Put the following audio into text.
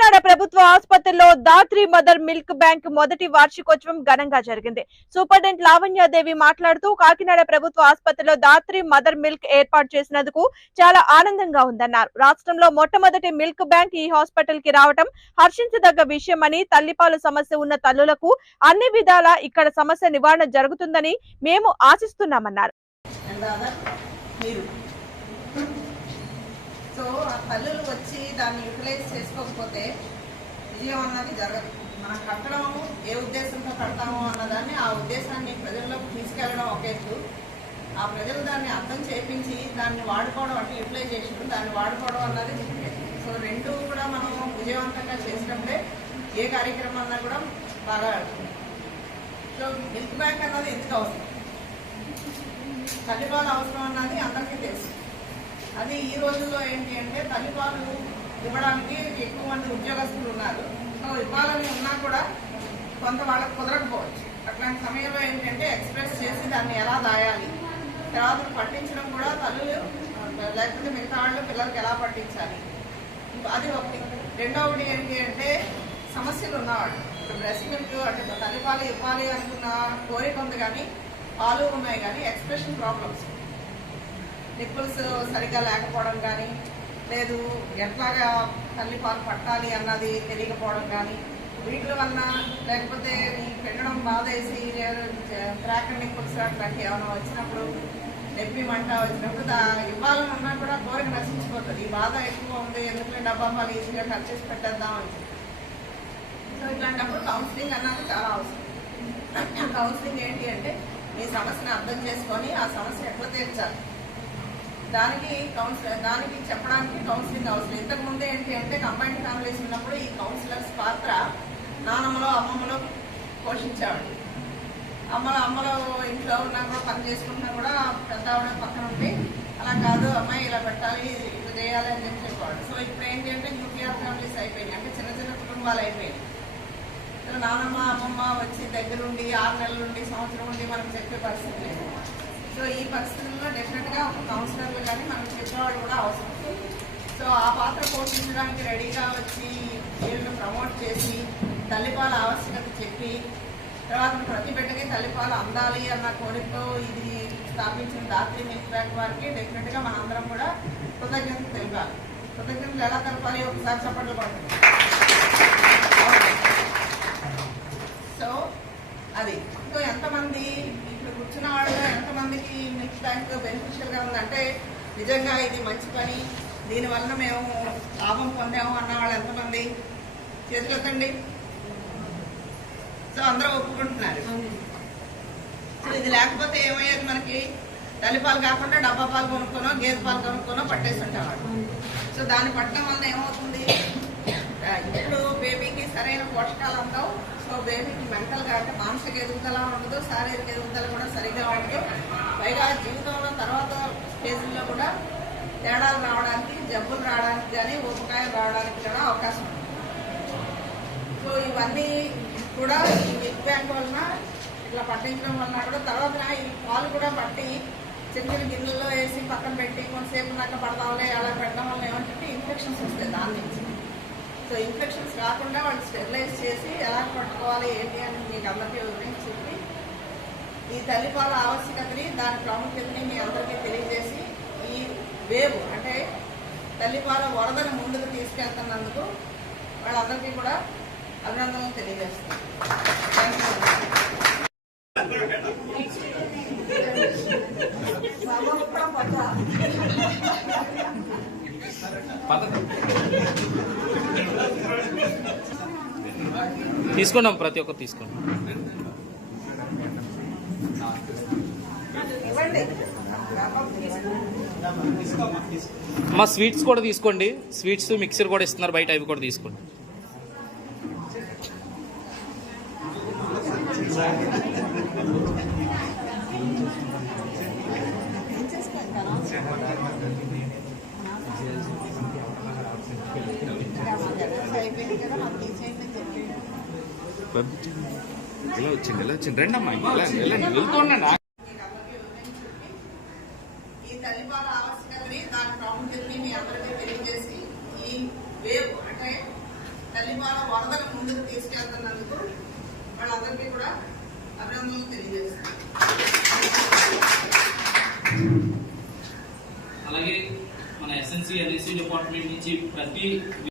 కాకినాడ ప్రభుత్వ ఆసుపత్రిలో Dhatri mother milk bank మొదటి వార్షికోత్సవం ఘనంగా జరిగింది. సూపరింటెండెంట్ లావణ్యాదేవి మాట్లాడుతూ కాకినాడ ప్రభుత్వ ఆసుపత్రిలో దాత్రి మదర్ మిల్క్ ఏర్పాటు చేసినందుకు చాలా ఆనందంగా ఉందన్నారు. రాష్ట్రంలో మొట్టమొదటి మిల్క్ బ్యాంక్ ఈ హాస్పిటల్కి రావటం హర్షించదగ్గ విషయమని తల్లిపాలు సమస్య ఉన్న తల్లులకు అన్ని విధాలా ఇక్కడ సమస్య నివారణ జరుగుతుందని మేము ఆశిస్తున్నామన్నారు. సో ఆ తల్లులు వచ్చి దాన్ని యూటిలైజ్ చేసుకోకపోతే విజయం అన్నది జరగదు. మనం కట్టడము ఏ ఉద్దేశంతో కడతాము అన్నదాన్ని ఆ ఉద్దేశాన్ని ప్రజల్లోకి తీసుకెళ్ళడం ఒక ఎత్తు. ఆ ప్రజలు దాన్ని అర్థం చేపించి దాన్ని వాడుకోవడం అంటే యూటిలైజేషన్ దాన్ని వాడుకోవడం అన్నది సో రెండు కూడా మనం విజయవంతంగా చేసినప్పుడే ఏ కార్యక్రమం అన్నా కూడా బాగా సో మిల్క్ బ్యాంక్ అన్నది ఎందుకు అవసరం? తల్లిపాలు అవసరం అన్నది అందరికీ తెలుసు. అది ఈ రోజుల్లో ఏంటి అంటే తల్లిపాలు ఇవ్వడానికి ఎక్కువ మంది ఉద్యోగస్తులు ఉన్నారు. సో ఇవ్వాలని ఉన్నా కూడా కొంత వాళ్ళకి కుదరకపోవచ్చు. అట్లాంటి సమయంలో ఏంటంటే ఎక్స్ప్రెస్ చేసి దాన్ని ఎలా దాయాలి? తర్వాత పట్టించడం కూడా తల్లులు లేకపోతే మిగతా వాళ్ళు పిల్లలకి ఎలా పట్టించాలి? అది ఒకటి. రెండవది ఏంటి అంటే సమస్యలు ఉన్నవాళ్ళు. ఇప్పుడు బ్రెస్ట్ మిల్క్ అంటే తల్లిపాలు ఇవ్వాలి అనుకున్న కోరిక ఉంది కానీ పాలు ఉన్నాయి కానీ ఎక్స్ప్రెషన్ ప్రాబ్లమ్స్. నిప్పుల్స్ సరిగ్గా లేకపోవడం కానీ లేదు ఎట్లాగా తల్లిపాలు పట్టాలి అన్నది తెలియకపోవడం కానీ వీటి వలన లేకపోతే ఈ పెట్టడం బాధ వేసి క్రాక్ నిప్పుల్స్ అట్లాంటివి ఏమైనా వచ్చినప్పుడు నొప్పి మంట వచ్చినప్పుడు దా ఇవ్వాలని ఉన్నా కూడా కోరిక నశించిపోతుంది. ఈ బాధ ఎక్కువ ఉంది ఎందుకంటే డబ్బా పాలు ఈజీగా ఖర్చు చేసి పెట్టేద్దామని సో ఇట్లాంటప్పుడు కౌన్సిలింగ్ అన్నది చాలా అవసరం. కౌన్సిలింగ్ ఏంటి అంటే మీ సమస్యను అర్థం చేసుకొని ఆ సమస్య ఎట్లా తీర్చాలి? దానికి కౌన్సిలర్ దానికి చెప్పడానికి కౌన్సిలింగ్ అవసరం. ఇంతకుముందు ఏంటి అంటే కంబైన్డ్ ఫ్యామిలీస్ ఉన్నప్పుడు ఈ కౌన్సిలర్స్ పాత్ర నానమ్మలో అమ్మమ్మలో పోషించేవాడు. అమ్మలో అమ్మలో ఇంట్లో ఉన్నా కూడా పని చేసుకుంటున్నా కూడా పెద్ద ఆవిడ పక్కన ఉండి అలా కాదు అమ్మాయి ఇలా పెట్టాలి ఇది చేయాలి అని చెప్పి చెప్పేవాడు. సో ఇప్పుడు ఏంటి అంటే న్యూక్లియర్ ఫ్యామిలీస్ అయిపోయినాయి. అంటే చిన్న చిన్న కుటుంబాలు అయిపోయినాయి. నానమ్మ అమ్మమ్మ వచ్చి దగ్గరుండి ఆరు నెలల నుండి సంవత్సరం ఉండి మనకు చెప్పే పరిస్థితి లేదు. సో ఈ పరిస్థితుల్లో డెఫినెట్గా ఒక కౌన్సిలర్లు కానీ మనకు చెప్పేవాళ్ళు కూడా అవసరం. సో ఆ పాత్ర పోషించడానికి రెడీగా వచ్చి వీళ్ళని ప్రమోట్ చేసి తల్లిపాల ఆవశ్యకత చెప్పి తర్వాత ప్రతి బిడ్డకి తల్లిపాలు అందాలి అన్న కోరికతో ఇది స్థాపించిన దాత్రి మిల్క్ బ్యాంక్ వారికి డెఫినెట్గా మనందరం కూడా కృతజ్ఞత తెలిపాలి. కృతజ్ఞతలు ఎలా తెలపాలి? ఒకసారి చప్పట్లు పడుతుంది సో అది. సో ఎంతమంది ఇప్పుడు కూర్చున్న వాళ్ళు ఎంతమందికి మిల్క్ బ్యాంక్ బెనిఫిషియల్గా ఉందంటే నిజంగా ఇది మంచి పని. దీనివల్ల మేము లాభం పొందాము అన్న వాళ్ళు ఎంతమంది? చేతులెత్తండి. సో అందరూ ఒప్పుకుంటున్నారు. సో ఇది లేకపోతే ఏమయ్యేది మనకి? తల్లిపాలు కాకుండా డబ్బా పాలు కొనుక్కోనో గేదె పాలు కొనుక్కోనో పట్టేస్తుంటారు. సో దాన్ని పట్టడం వల్ల ఏమవుతుంది? ఇప్పుడు బేబీకి సరైన పోషకాలు అందవు. సో బేబీకి మెంటల్గా అంటే మానసిక ఎదుగుదల ఉండదు శారీరక ఎదుగుదల కూడా సరిగా ఉండదు. పైగా జీవితంలో తర్వాత స్టేజ్లో కూడా తేడాలు రావడానికి జబ్బులు రావడానికి కానీ ఊపకాయలు రావడానికి కూడా అవకాశం ఉంది. సో ఇవన్నీ కూడా ఈ మిల్క్ బ్యాంక్ వలన ఇట్లా పట్టించడం వలన కూడా తర్వాత ఈ పాలు కూడా పట్టి చిన్న చిన్న గిన్నెల్లో వేసి పక్కన పెట్టి కొంతసేపు నాక పడదాంలే అలా పెట్టడం వల్ల ఏమంటే ఇన్ఫెక్షన్స్ వస్తాయి దాని నుంచి. సో ఇన్ఫెక్షన్స్ రాకుండా వాళ్ళు స్టెరిలైజ్ చేసి ఎలా పట్టుకోవాలి ఏంటి అని మీకు అందరికీ వివరించి చెప్పి ఈ తల్లిపాల ఆవశ్యకతని దాని ప్రాముఖ్యతని మీ అందరికీ తెలియజేసి ఈ వేవ్ అంటే తల్లిపాల వరదను ముందుకు తీసుకెళ్తున్నందుకు వాళ్ళందరికీ కూడా అభినందనలు తెలియజేస్తాను తీసుకున్నాం ప్రతి ఒక్కరు తీసుకున్నాం. మా స్వీట్స్ కూడా తీసుకోండి. స్వీట్స్ మిక్సర్ కూడా ఇస్తున్నారు. బయట అవి కూడా తీసుకోండి. అయిపోయింది కదా ఎలా వచ్చింది ఎలా వచ్చింది రండి అమ్మా. వెళ్ళండి వెళ్తుండండి ఈ తల్లిపాల ఆవశ్యకతని దాని ప్రాముఖ్యతని అందరికీ తెలియజేసి ఈ వేవ్ అంటే తల్లిపాల వరదలు ముందుకు తీసుకెళ్తున్నందుకు వాళ్ళందరికీ కూడా అభినందనలు తెలియజేస్తాను. అలాగే మన ఎస్ఎన్సీ ఎన్ఎస్సీ డిపార్ట్మెంట్ నుంచి ప్రతి